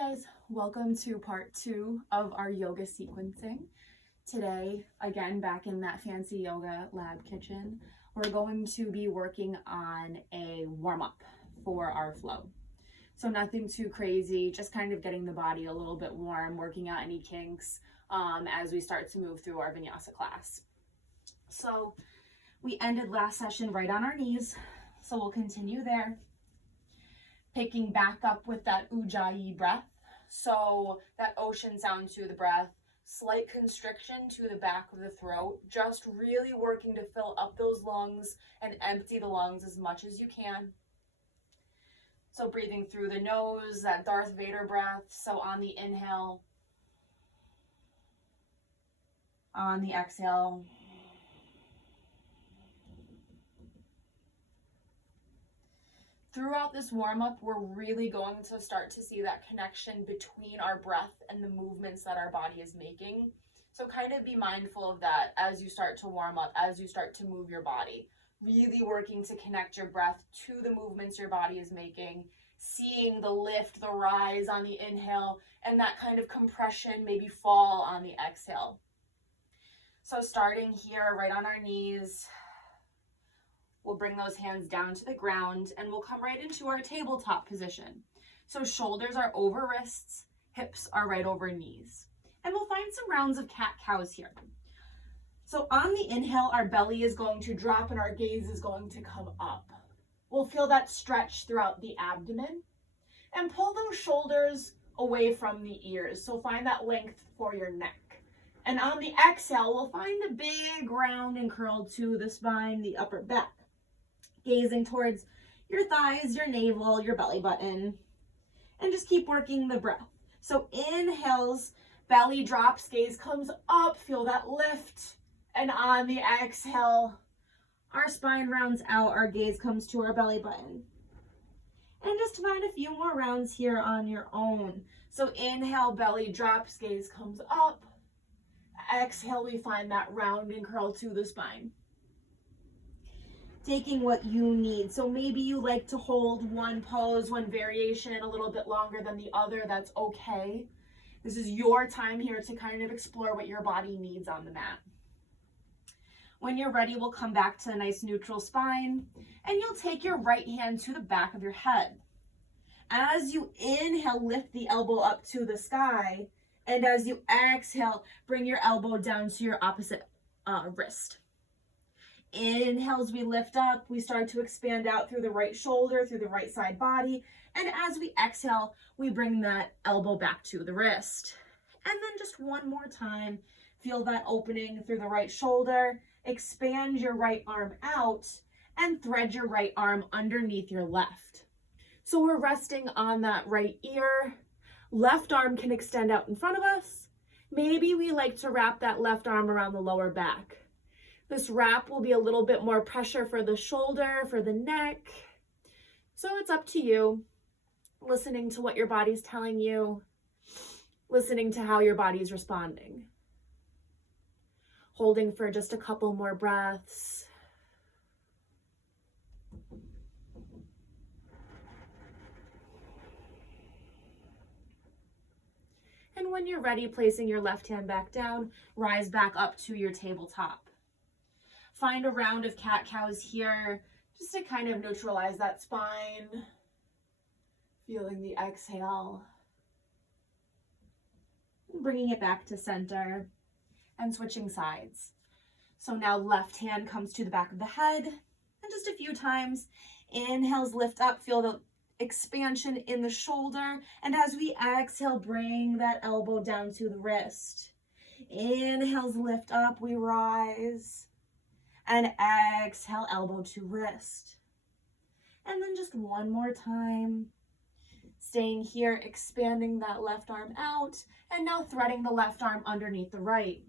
guys, welcome to part 2 of our yoga sequencing. Today, again, back in that fancy yoga lab kitchen, we're going to be working on a warm-up for our flow. So nothing too crazy, just kind of getting the body a little bit warm, working out any kinks as we start to move through our vinyasa class. So we ended last session right on our knees, so we'll continue there. Picking back up with that ujjayi breath. So that ocean sound to the breath, slight constriction to the back of the throat, just really working to fill up those lungs and empty the lungs as much as you can. So breathing through the nose, that Darth Vader breath. So on the inhale, on the exhale, throughout this warm-up, we're really going to start to see that connection between our breath and the movements that our body is making. So kind of be mindful of that as you start to warm up, as you start to move your body. Really working to connect your breath to the movements your body is making, seeing the lift, the rise on the inhale, and that kind of compression, maybe fall on the exhale. So starting here, right on our knees, we'll bring those hands down to the ground and we'll come right into our tabletop position. So shoulders are over wrists, hips are right over knees. And we'll find some rounds of cat-cows here. So on the inhale, our belly is going to drop and our gaze is going to come up. We'll feel that stretch throughout the abdomen and pull those shoulders away from the ears. So find that length for your neck. And on the exhale, we'll find the big round and curl to the spine, the upper back. Gazing towards your thighs, your navel, your belly button, and just keep working the breath. So inhales, belly drops, gaze comes up, feel that lift. And on the exhale, our spine rounds out, our gaze comes to our belly button. And just find a few more rounds here on your own. So inhale, belly drops, gaze comes up. Exhale, we find that round and curl to the spine. Taking what you need. So maybe you like to hold one pose, one variation a little bit longer than the other. That's okay. This is your time here to kind of explore what your body needs on the mat. When you're ready, we'll come back to a nice neutral spine and you'll take your right hand to the back of your head. As you inhale, lift the elbow up to the sky. And as you exhale, bring your elbow down to your opposite wrist. Inhales, we lift up, we start to expand out through the right shoulder, through the right side body. And as we exhale, we bring that elbow back to the wrist. And then just one more time, feel that opening through the right shoulder, expand your right arm out, and thread your right arm underneath your left. So we're resting on that right ear. Left arm can extend out in front of us. Maybe we like to wrap that left arm around the lower back. This wrap will be a little bit more pressure for the shoulder, for the neck. So it's up to you, listening to what your body's telling you, listening to how your body's responding. Holding for just a couple more breaths. And when you're ready, placing your left hand back down, rise back up to your tabletop. Find a round of cat-cows here, just to kind of neutralize that spine. Feeling the exhale. Bringing it back to center and switching sides. So now left hand comes to the back of the head. And just a few times, inhales lift up, feel the expansion in the shoulder. And as we exhale, bring that elbow down to the wrist. Inhales lift up, we rise. And exhale, elbow to wrist. And then just one more time. Staying here, expanding that left arm out. And now threading the left arm underneath the right.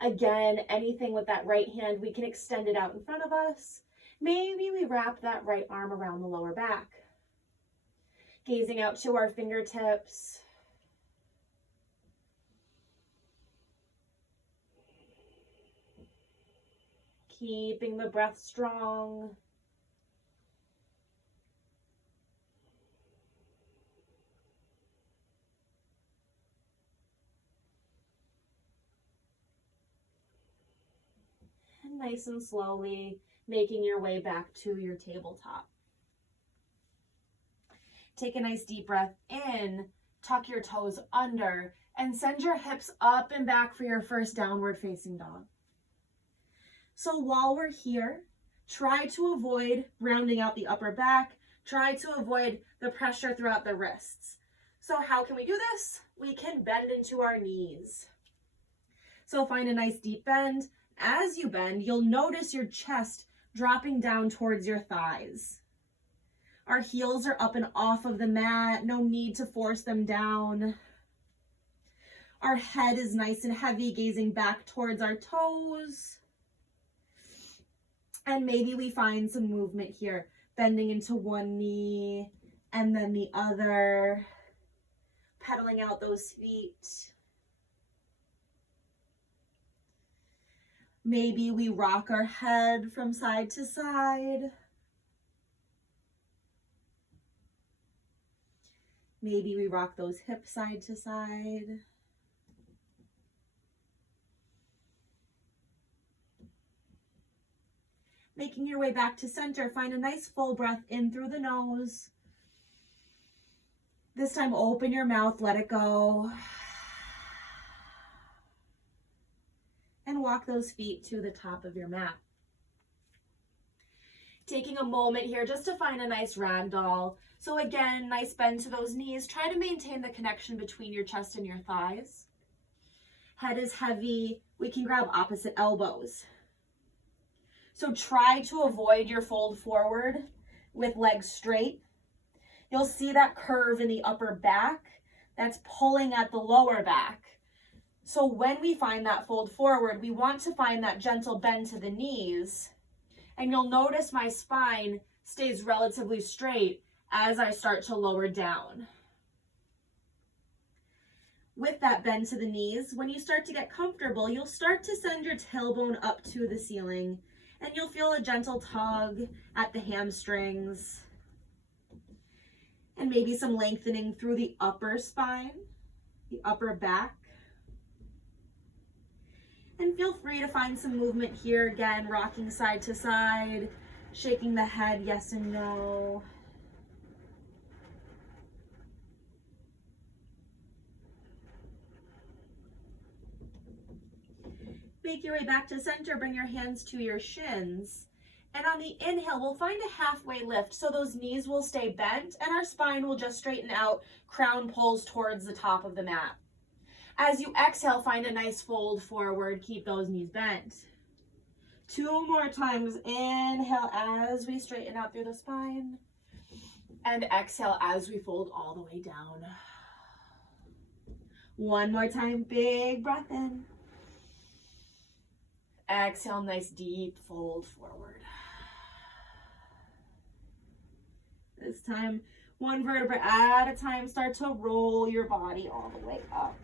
Again, anything with that right hand, we can extend it out in front of us. Maybe we wrap that right arm around the lower back. Gazing out to our fingertips. Keeping the breath strong. nice and slowly, making your way back to your tabletop. Take a nice deep breath in, tuck your toes under, and send your hips up and back for your first downward facing dog. So while we're here, try to avoid rounding out the upper back. Try to avoid the pressure throughout the wrists. So how can we do this? We can bend into our knees. So find a nice deep bend. As you bend, you'll notice your chest dropping down towards your thighs. Our heels are up and off of the mat. No need to force them down. Our head is nice and heavy, gazing back towards our toes. And maybe we find some movement here, bending into one knee and then the other, pedaling out those feet. Maybe we rock our head from side to side. Maybe we rock those hips side to side. Making your way back to center, find a nice full breath in through the nose. This time, open your mouth, let it go. And walk those feet to the top of your mat. Taking a moment here just to find a nice ragdoll. So again, nice bend to those knees. Try to maintain the connection between your chest and your thighs. Head is heavy. We can grab opposite elbows. So try to avoid your fold forward with legs straight. You'll see that curve in the upper back that's pulling at the lower back. So when we find that fold forward, we want to find that gentle bend to the knees. And you'll notice my spine stays relatively straight as I start to lower down. With that bend to the knees, when you start to get comfortable, you'll start to send your tailbone up to the ceiling. And you'll feel a gentle tug at the hamstrings. And maybe some lengthening through the upper spine, the upper back. And feel free to find some movement here again, rocking side to side, shaking the head yes and no. Make your way back to center, bring your hands to your shins. And on the inhale, we'll find a halfway lift. So those knees will stay bent and our spine will just straighten out, crown pulls towards the top of the mat. As you exhale, find a nice fold forward, keep those knees bent. 2 more times, inhale as we straighten out through the spine. And exhale as we fold all the way down. 1 more time, big breath in. Exhale, nice deep fold forward. This time, 1 vertebra at a time, start to roll your body all the way up.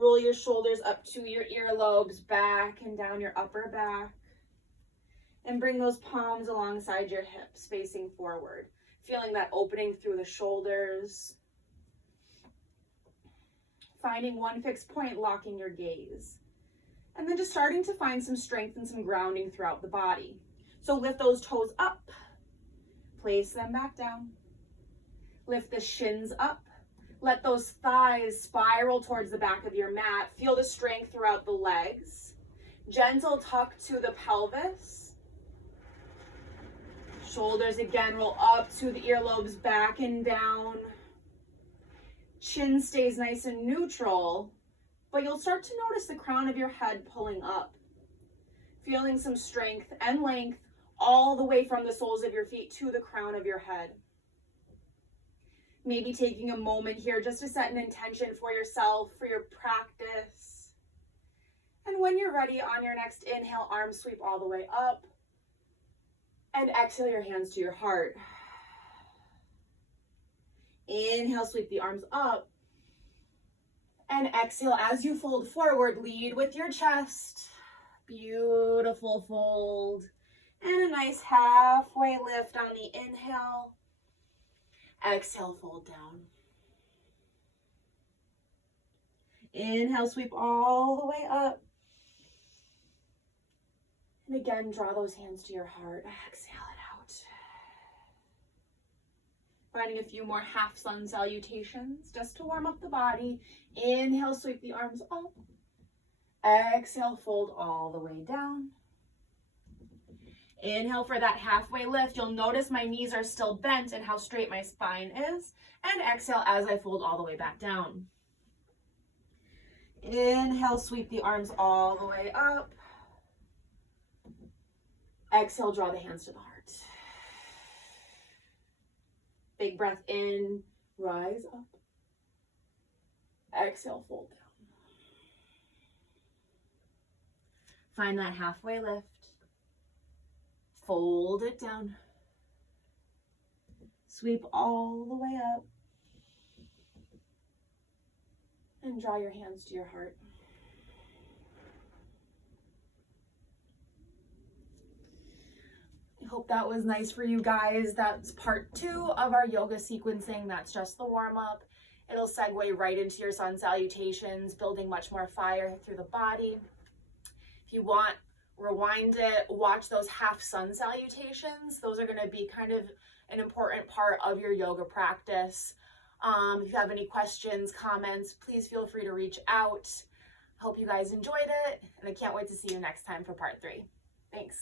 Roll your shoulders up to your earlobes, back and down your upper back. And bring those palms alongside your hips, facing forward. Feeling that opening through the shoulders. Finding one fixed point, locking your gaze. And then just starting to find some strength and some grounding throughout the body. So lift those toes up, place them back down. Lift the shins up. Let those thighs spiral towards the back of your mat. Feel the strength throughout the legs. Gentle tuck to the pelvis. Shoulders again roll up to the earlobes, back and down. Chin stays nice and neutral, but you'll start to notice the crown of your head pulling up. Feeling some strength and length all the way from the soles of your feet to the crown of your head. Maybe taking a moment here just to set an intention for yourself, for your practice. And when you're ready, on your next inhale, arms sweep all the way up. And exhale your hands to your heart. Inhale, sweep the arms up. And exhale as you fold forward, lead with your chest. Beautiful fold. And a nice halfway lift on the inhale. Exhale, fold down. Inhale, sweep all the way up. And again, draw those hands to your heart. Exhale it out. Finding a few more half sun salutations just to warm up the body. Inhale, sweep the arms up. Exhale, fold all the way down. Inhale for that halfway lift. You'll notice my knees are still bent and how straight my spine is. And exhale as I fold all the way back down. Inhale, sweep the arms all the way up. Exhale, draw the hands to the heart. Big breath in, rise up. Exhale, fold down. Find that halfway lift. Fold it down. Sweep all the way up. And draw your hands to your heart. I hope that was nice for you guys. That's part 2 of our yoga sequencing. That's just the warm-up. It'll segue right into your sun salutations, building much more fire through the body. If you want, rewind it, watch those half sun salutations. Those are going to be kind of an important part of your yoga practice. If you have any questions, comments, please feel free to reach out. Hope you guys enjoyed it, and I can't wait to see you next time for part 3. Thanks.